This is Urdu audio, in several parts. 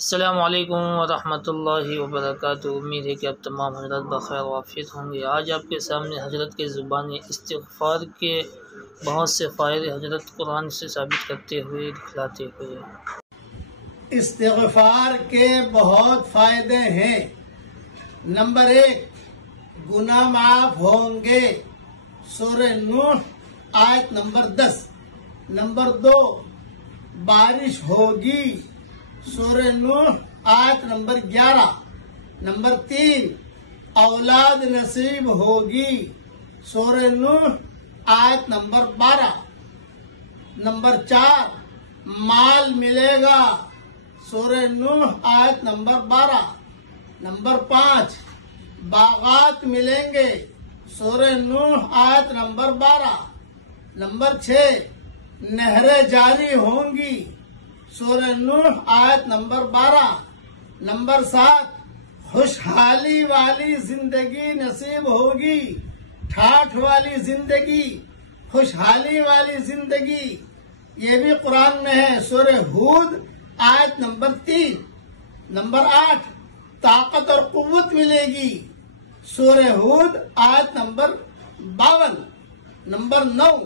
السلام علیکم ورحمۃ اللہ وبرکاتہ۔ امید ہے کہ آپ تمام حضرات بخیر وافیت ہوں گے۔ آج آپ کے سامنے حضرت کے زبان استغفار کے بہت سے فائدے حضرت قرآن سے ثابت کرتے ہوئے دکھلاتے ہوئے۔ استغفار کے بہت فائدے ہیں۔ نمبر 1، گناہ معاف ہوں گے، سورہ نوح آیت نمبر 10۔ نمبر 2، بارش ہوگی، سورہ نوح آیت نمبر 11۔ نمبر 3، اولاد نصیب ہوگی، سورہ نوح آیت نمبر 12۔ نمبر 4، مال ملے گا، سورہ نوح آیت نمبر 12۔ نمبر 5، باغات ملیں گے، سورہ نوح آیت نمبر 12۔ نمبر 6، نہریں جاری ہوں گی، سورہ نوح آیت نمبر 12۔ نمبر 7، خوشحالی والی زندگی نصیب ہوگی، ٹھاٹھ والی زندگی، خوشحالی والی زندگی، یہ بھی قرآن میں ہے، سورہ ہود آیت نمبر 3۔ نمبر 8، طاقت اور قوت ملے گی، سورہ ہود آیت نمبر 52۔ نمبر 9،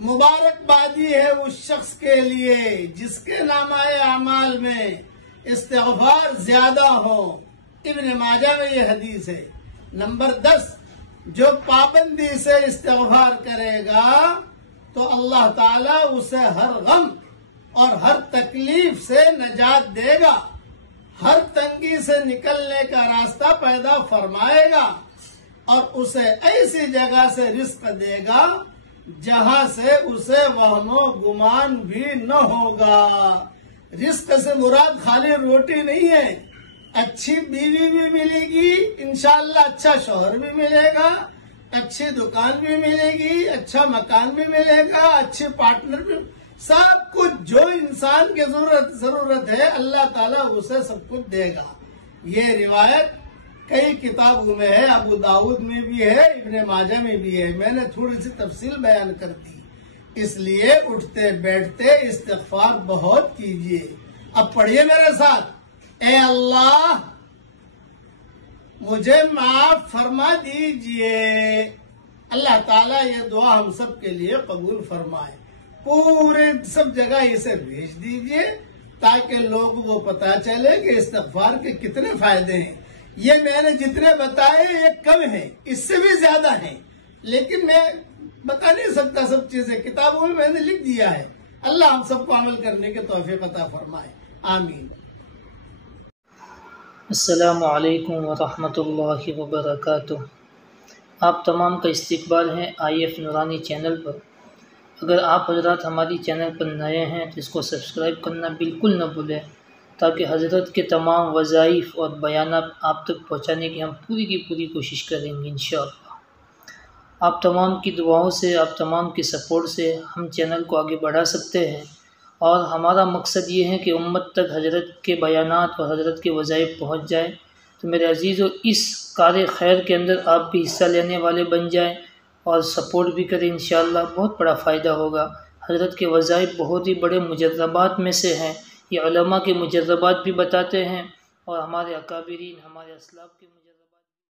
مبارکبادی ہے اس شخص کے لیے جس کے نامہ اعمال میں استغفار زیادہ ہو، ابن ماجہ میں یہ حدیث ہے۔ نمبر 10، جو پابندی سے استغفار کرے گا تو اللہ تعالیٰ اسے ہر غم اور ہر تکلیف سے نجات دے گا، ہر تنگی سے نکلنے کا راستہ پیدا فرمائے گا اور اسے ایسی جگہ سے رزق دے گا جہاں سے اسے وہم و گمان بھی نہ ہوگا۔ رزق سے مراد خالی روٹی نہیں ہے، اچھی بیوی بھی ملے گی انشاءاللہ، اچھا شوہر بھی ملے گا، اچھی دکان بھی ملے گی، اچھا مکان بھی ملے گا، اچھے پارٹنر بھی، سب کچھ جو انسان کی ضرورت ہے اللہ تعالیٰ اسے سب کچھ دے گا۔ یہ روایت کئی کتابوں میں ہے، ابو داؤد میں بھی ہے، ابن ماجہ میں بھی ہے، میں نے تھوڑی سی تفصیل بیان کر دی، اس لیے اٹھتے بیٹھتے استغفار بہت کیجئے۔ اب پڑھیے میرے ساتھ، اے اللہ مجھے معاف فرما دیجئے۔ اللہ تعالیٰ یہ دعا ہم سب کے لیے قبول فرمائے، پورے سب جگہ اسے بھیج دیجئے تاکہ لوگوں کو پتا چلے کہ استغفار کے کتنے فائدے ہیں۔ یہ میں نے جتنے بتائے یہ کم ہیں، اس سے بھی زیادہ ہیں، لیکن میں بتا نہیں سکتا سب چیزیں، کتابوں میں نے لکھ دیا ہے۔ اللہ ہم سب کو عمل کرنے کے توفیق عطا فرمائے، آمین۔ السلام علیکم ورحمۃ اللہ وبرکاتہ۔ آپ تمام کا استقبال ہے IF نورانی چینل پر۔ اگر آپ حضرات ہماری چینل پر نئے ہیں تو اس کو سبسکرائب کرنا بالکل نہ بھولیں تاکہ حضرت کے تمام وظائف اور بیانات آپ تک پہنچانے کی ہم پوری کی پوری کوشش کریں گے انشاءاللہ۔ آپ تمام کی دعاؤں سے، آپ تمام کی سپورٹ سے ہم چینل کو آگے بڑھا سکتے ہیں، اور ہمارا مقصد یہ ہے کہ امت تک حضرت کے بیانات اور حضرت کے وظائف پہنچ جائیں۔ تو میرے عزیزو، اس کار خیر کے اندر آپ بھی حصہ لینے والے بن جائیں اور سپورٹ بھی کریں، انشاءاللہ بہت بڑا فائدہ ہوگا۔ حضرت کے وظائف بہت ہی بڑے مجربات میں سے ہیں، یہ علماء کے مجربات بھی بتاتے ہیں اور ہمارے اکابرین، ہمارے اسلاف کے